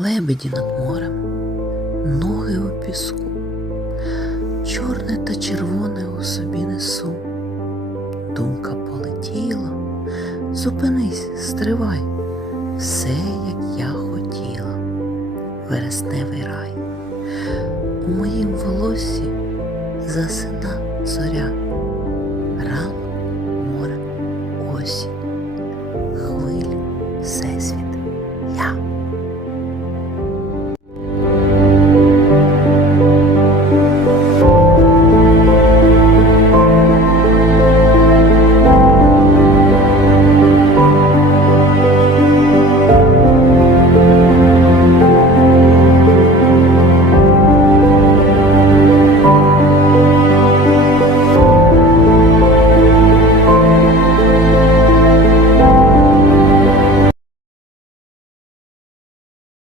лебеді над морем, ноги у піску, чорне та червоне у собі несу. Думка полетіла, зупинись, стривай, все, як я хотіла, вересневий рай. У моїм волосі засина зоря,